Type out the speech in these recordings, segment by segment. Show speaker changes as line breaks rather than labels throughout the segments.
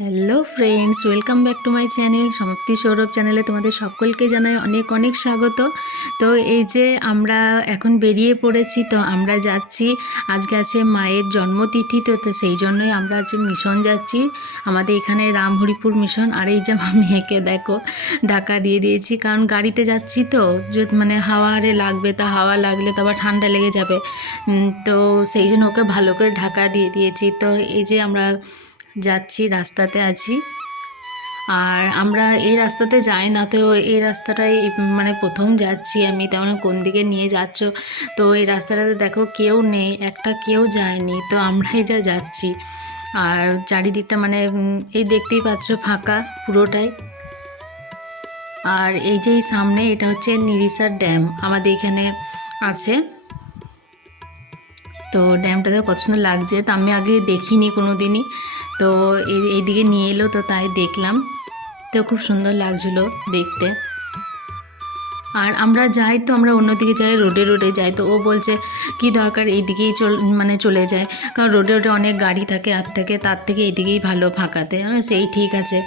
Hello friends welcome back to my channel Samapti Sourav চ্যানেলে তোমাদের সকলকে জানাই অনেক অনেক স্বাগত। তো এই যে আমরা এখন বেরিয়ে পড়েছি, তো আমরা যাচ্ছি। আজকে আছে মায়ের জন্মতিথি, তো তো সেই জন্যই আমরা আজ মিশন যাচ্ছি। আমাদের এখানে রামহরিপুর মিশন আর এই যে আমার মেয়েকে দেখো, ঢাকা দিয়ে দিয়েছি। কারণ গাড়িতে যাচ্ছি তো মানে হাওয়া আরে লাগবে, তা হাওয়া লাগলে তো আবার ঠান্ডা লেগে যাবে। তো সেই জন্য ওকে ভালো করে ঢাকা দিয়ে দিয়েছি। তো এই যে আমরা যাচ্ছি, রাস্তাতে আছি। আর আমরা এই রাস্তাতে যাই না, তো এই রাস্তাটাই মানে প্রথম যাচ্ছি আমি। তেমন কোন দিকে নিয়ে যাচ্ছ? তো এই রাস্তাটাতে দেখো কেউ নেই, একটা কেউ যায়নি, তো আমরাই যা যাচ্ছি। আর চারিদিকটা মানে এই দেখতেই পাচ্ছ ফাঁকা পুরোটাই। আর এই যে সামনে এটা হচ্ছে নিরিসার ড্যাম, আমাদের এখানে আছে। তো ড্যামটাতে কত সুন্দর লাগছে। তো আমি আগে দেখিনি কোনো দিনই তো এই, এইদিকে নিয়ে এলো, তো তাই দেখলাম। তো খুব সুন্দর লাগছিল দেখতে। আর আমরা যাই তো, আমরা অন্যদিকে যাই, রোডে রোডে যাই। তো ও বলছে, কি দরকার? এইদিকেই চল মানে চলে যায় কারণ রোডে রোডে অনেক গাড়ি থাকে, আর থেকে, তার থেকে এইদিকেই ভালো ফাঁকাতে। সেই ঠিক আছে।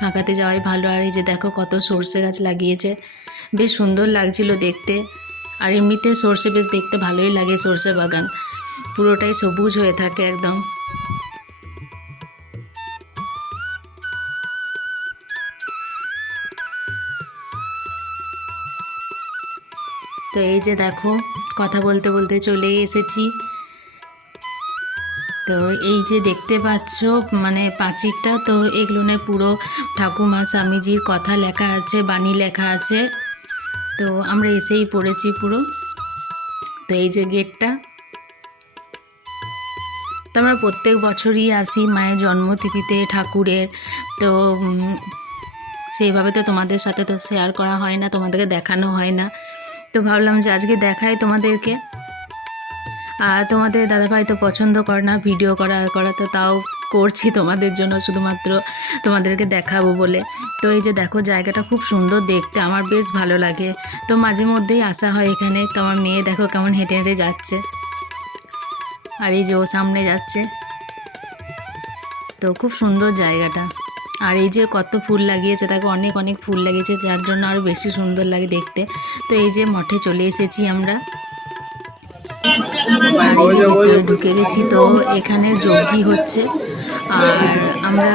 ফাঁকাতে যাওয়াই ভালো। আর এই যে দেখো, কত সর্ষে গাছ লাগিয়েছে। বেশ সুন্দর লাগছিল দেখতে। আর এমনিতে সর্ষে বেশ দেখতে ভালোই লাগে, সর্ষে বাগান। পুরোটাই সবুজ হয়ে থাকে একদম। তো এই যে দেখো, কথা বলতে বলতে চলেই এসেছি। তো এই যে দেখতে পাচ্ছ মানে পাঁচিরটা তো এগুলো নিয়ে পুরো ঠাকুমা স্বামীজির কথা লেখা আছে, বাণী লেখা আছে। তো আমরা এসেই পড়েছি পুরো। তো এই যে গেটটা। তো আমরা প্রত্যেক বছরই আসি মায়ের জন্মতিথিতে ঠাকুরের। তো সেইভাবে তো তোমাদের সাথে তো শেয়ার করা হয় না, তোমাদেরকে দেখানো হয় না। তো ভাবলাম যে আজকে দেখাই তোমাদেরকে। আর তোমাদের দাদাভাই তো পছন্দ করে না ভিডিও করা আর করা, তো তাও করছি তোমাদের জন্য শুধুমাত্র তোমাদেরকে দেখাবো বলে। তো এই যে দেখো জায়গাটা খুব সুন্দর দেখতে, আমার বেশ ভালো লাগে। তো মাঝে মধ্যেই আসা হয় এখানে, তো আমার মেয়ে দেখো কেমন হেঁটে হেঁটে যাচ্ছে। আর এই যে ও সামনে যাচ্ছে। তো খুব সুন্দর জায়গাটা। আর এই যে কত ফুল লাগিয়েছে তাকে অনেক অনেক ফুল লাগিয়েছে, যার জন্য আরও বেশি সুন্দর লাগে দেখতে। তো এই যে মঠে চলে এসেছি আমরা। ঢুকে গেছি, তো এখানে যজ্ঞি হচ্ছে। আর আমরা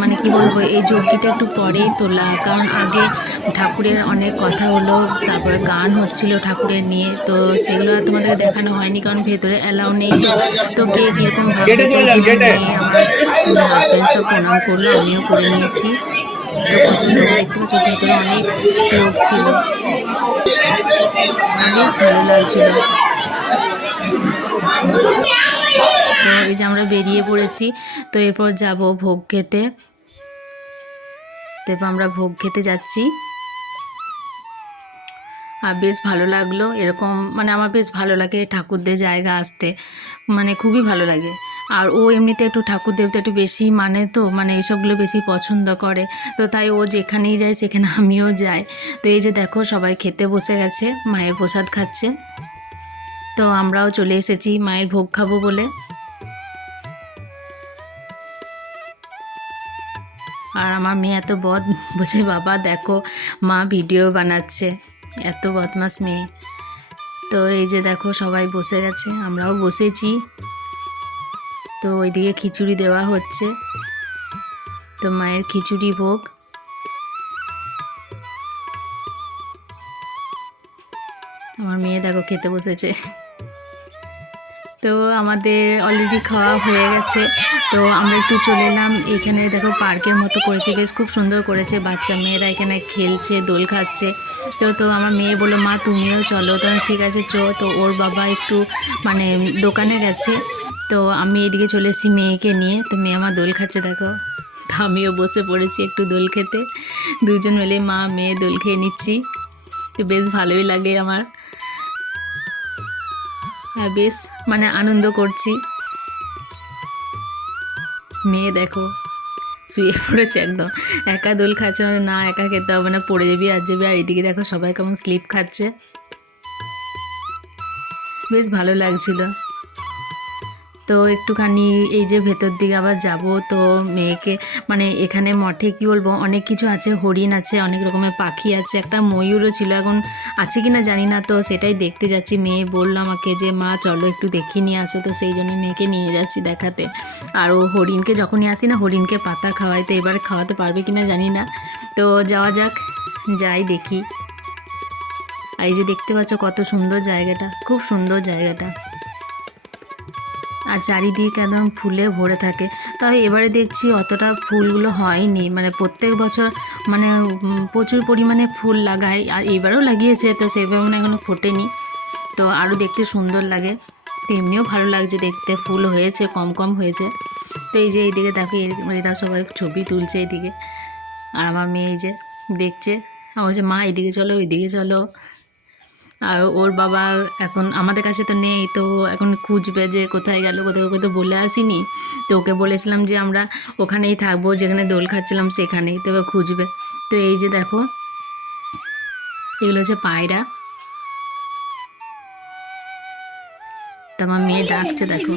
মানে কি বলব এই যজ্ঞিটা একটু পরেই তোলা। কারণ আগে ঠাকুরের অনেক কথা হলো তারপরে গান হচ্ছিল ঠাকুরের নিয়ে তো সেগুলো আর তোমাদের দেখানো হয়নি কারণ ভেতরে অ্যালাউ নেই তো। তো কে কীরকম ভাবে নিয়ে আমার হাজব্যান্ড সব প্রণাম করল আমিও করে নিয়েছি। তো দেখতে অনেক লোক ছিল। বেশ ভালো লাগছিল। তো এই যে আমরা বেরিয়ে পড়েছি, তো এরপর যাব ভোগ খেতে। তো আমরা ভোগ খেতে যাচ্ছি। আর বেশ ভালো লাগল, এরকম মানে আমার বেশ ভালো লাগে ঠাকুরদের জায়গা আসতে মানে খুবই ভালো লাগে। আর ও এমনিতে একটু ঠাকুর দেবতা একটু বেশি মানে তো মানে এইসবগুলো বেশি পছন্দ করে। তো তাই ও যেখানেই যায় সেখানে আমিও যাই। তো এই যে দেখো সবাই খেতে বসে গেছে, মায়ের প্রসাদ খাচ্ছে। তো আমরাও চলে এসেছি, মায়ের ভোগ খাব বলে। আর আমার মেয়ে এত বদ বসে বাবা, দেখো, মা ভিডিও বানাচ্ছে, এত বদমাস মেয়ে। তো এই যে দেখো, সবাই বসে গেছে, আমরাও বসেছি। তো ওইদিকে খিচুড়ি দেওয়া হচ্ছে, তো মায়ের খিচুড়ি ভোগ। আমার মেয়ে দেখো, খেতে বসেছে। তো আমাদের অলরেডি খাওয়া হয়ে গেছে। তো আমরা একটু চলে এলাম। এখানে দেখো পার্কের মতো করেছে বেশ খুব সুন্দর করেছে। বাচ্চা মেয়েরা এখানে খেলছে, দোল খাচ্ছে। তো তো আমার মেয়ে বলল, মা, তুমিও চলো। তো ঠিক আছে, চো। তো ওর বাবা একটু মানে দোকানে গেছে। তো আমি এদিকে চলে এসেছি মেয়েকে নিয়ে। তো মেয়ে আমার দোল খাচ্ছে, দেখো। তো আমিও বসে পড়েছি একটু দোল খেতে। দুজন মিলে মা, মেয়ে দোল খেয়ে নিচ্ছি। তো বেশ ভালোই লাগে আমার। বেশ মানে আনন্দ করছি। মেয়ে দেখো, শুয়ে পড়েছে একদম। একা দোল খাচ্ছে মানে না, একা খেতে হবে না, পড়ে যাবি, আর যাবি, আর এদিকে দেখো সবাই কেমন স্লিপ খাচ্ছে। বেশ ভালো লাগছিল। তো একটুখানি এই যে ভেতর দিকে আবার যাব, তো মেয়েকে মানে এখানে মঠে কি বলব, অনেক কিছু আছে, হরিণ আছে, অনেক রকমের পাখি আছে, একটা ময়ূরও ছিল, এখন আছে কি না জানি না, তো সেটাই দেখতে যাচ্ছি। মেয়ে বলল আমাকে যে, মা, চলো একটু দেখিয়ে নিয়ে আসো। তো সেই জন্য মেয়েকে নিয়ে যাচ্ছি দেখাতে। আর ও হরিণকে যখনই আসি না, হরিণকে পাতা খাওয়াই তো এবার খাওয়াতে পারবে কি না জানি না। তো যাওয়া যাক, যাই দেখি। আর এই যে দেখতে পাচ্ছ কত সুন্দর জায়গাটা, খুব সুন্দর জায়গাটা। আর চারিদিক একদম ফুলে ভরে থাকে। তাই এবারে দেখছি অতটা ফুলগুলো হয়নি। মানে প্রত্যেক বছর মানে প্রচুর পরিমাণে ফুল লাগায়। আর এবারেও লাগিয়েছে, তো সেভাবে মানে এখনও ফোটেনি। তো আরও দেখতে সুন্দর লাগে। তো এমনিও ভালো লাগছে দেখতে। ফুল হয়েছে, কম কম হয়েছে। তো এই যে এইদিকে দেখো, এরা সবাই ছবি তুলছে এইদিকে আর আমার মেয়ে এই যে দেখছে। আমার মা, এদিকে চলো, ওইদিকে চলো। আর ওর বাবা এখন আমাদের কাছে তো নেই, তো এখন খুঁজবে যে কোথায় গেল, কোথায় ওকে তো বলে আসিনি। তো ওকে বলেছিলাম যে আমরা ওখানেই থাকব, যেখানে দোল খাচ্ছিলাম সেখানেই তো খুঁজবে। তো এই যে দেখো, এগুলো হচ্ছে পায়রা। তো মেয়ে ডাকছে, দেখো।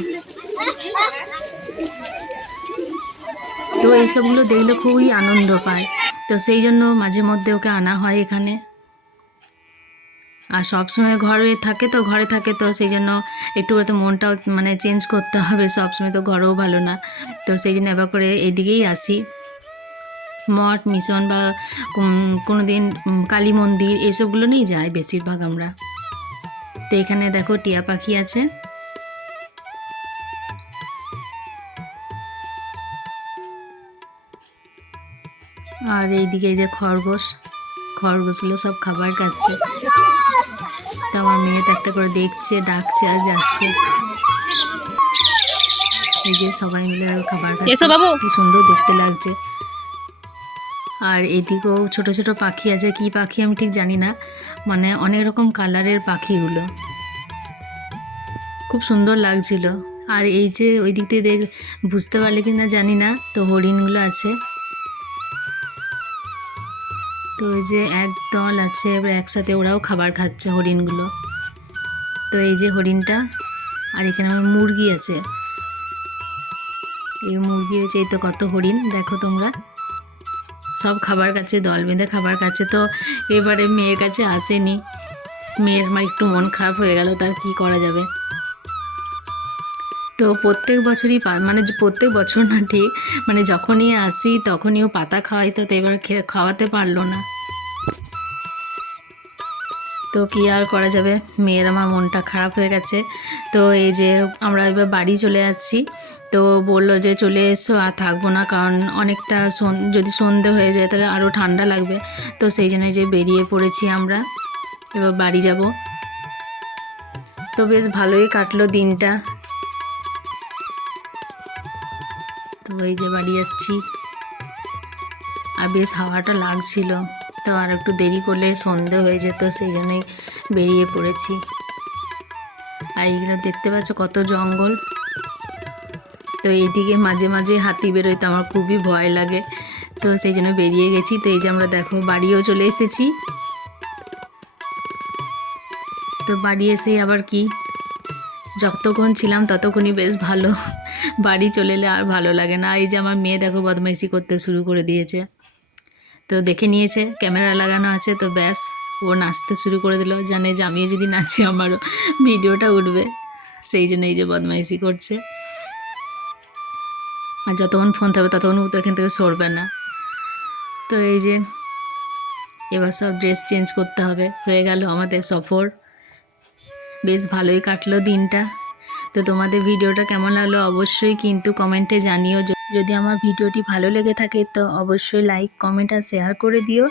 তো এইসবগুলো দেখলে খুবই আনন্দ পায়। তো সেই জন্য মাঝে মধ্যে ওকে আনা হয় এখানে। আর সব সময় ঘরে থাকে তো, ঘরে থাকে তো, সেই জন্য একটু তো মনটাও মানে চেঞ্জ করতে হবে। সব সময় তো ঘরেও ভালো না। তো সেই জন্য এবার করে এদিকেই আসি। মঠ মিশন বা কোনো দিন কালী মন্দির এসবগুলো নিয়েই যাই বেশিরভাগ আমরা। তো এখানে দেখো টিয়া পাখি আছে। আর এইদিকে এই যে খরগোশ। খরগোশগুলো সব খাবার খাচ্ছে। তো আমার মেয়ে তো একটা করে দেখছে ডাকছে আর যাচ্ছে। এই যে সবাই মিলে খাবার খাচ্ছে।
এসো বাবু।
কি সুন্দর দেখতে লাগছে। আর এদিকেও ছোট ছোট পাখি আছে। কি পাখি আমি ঠিক জানি না। মানে অনেক রকম কালারের পাখিগুলো। খুব সুন্দর লাগছিল। আর এই যে ওই দিক থেকে দেখ বুঝতে পারলে কি না জানি না। তো হরিণগুলো আছে। তো ওই যে এক দল আছে, এবার একসাথে ওরাও খাবার খাচ্ছে হরিণগুলো। তো এই যে হরিণটা, আর এখানে আমার মুরগি আছে। এই মুরগি হচ্ছে, এই তো কত হরিণ, দেখো তোমরা। সব খাবার কাছে দল বেঁধে খাবার কাছে তো এবারে মেয়ের কাছে আসেনি। মেয়ের মা একটু মন খারাপ হয়ে গেল, তার কি করা যাবে? তো প্রত্যেক বছরই মানে প্রত্যেক বছর না ঠিক মানে যখনই আসি তখনই ও পাতা খাওয়াই, তো এবার খাওয়াতে পারল না। তো কি আর করা যাবে? মেয়ের আমার মনটা খারাপ হয়ে গেছে। তো এই যে আমরা এবার বাড়ি চলে যাচ্ছি। তো বলল যে চলে এসো, আর থাকব না, কারণ অনেকটা যদি সন্ধে হয়ে যায় তাহলে আরও ঠান্ডা লাগবে। তো সেই জন্য যে বেরিয়ে পড়েছি আমরা। এবার বাড়ি যাব। তো বেশ ভালোই কাটলো দিনটা। এই যে বাড়ি যাচ্ছি। আর বেশ হাওয়াটা লাগছিল, তো আর একটু দেরি করলে সন্ধে হয়ে যেত, সেই জন্যই বেরিয়ে পড়েছি। আর এইগুলো দেখতে পাচ্ছ কত জঙ্গল। তো এইদিকে মাঝে মাঝে হাতি বেরোয়, তো আমার খুবই ভয় লাগে। তো সেই জন্য বেরিয়ে গেছি, তো এই যে আমরা দেখো বাড়িও চলে এসেছি। তো বাড়ি এসে আবার কি? যতক্ষণ ছিলাম ততক্ষণই বেশ ভালো। বাড়ি চলে এলে আর ভালো লাগে না। এই যে আমার মেয়ে দেখো বদমাইশি করতে শুরু করে দিয়েছে। তো দেখে নিয়েছে, ক্যামেরা লাগানো আছে, তো ব্যাস, ও নাচতে শুরু করে দিল। জানে যে আমিও যদি নাচি, আমারও ভিডিওটা উঠবে। সেই জন্য এই যে বদমাইশি করছে। আর যতক্ষণ ফোন থাকবে, ততক্ষণ তো এখান থেকে সরবে না। তো এই যে, এবার সব ড্রেস চেঞ্জ করতে হবে। হয়ে গেল আমাদের সফর। বেশ ভালোই কাটলো দিনটা। তো তোমাদের ভিডিওটা কেমন লাগল অবশ্যই কিন্তু কমেন্টে জানিও। যদি আমার ভিডিওটি ভালো লেগে থাকে তো অবশ্যই লাইক, কমেন্ট আর শেয়ার করে দিও।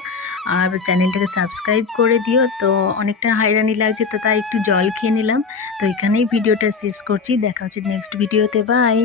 আর চ্যানেলটাকে সাবস্ক্রাইব করে দিও। তো অনেকটা হাইরানি লাগছে তো তাই একটু জল খেয়ে নিলাম। তো এখানেই ভিডিওটা শেষ করছি। দেখা হচ্ছে নেক্সট ভিডিওতে। বাই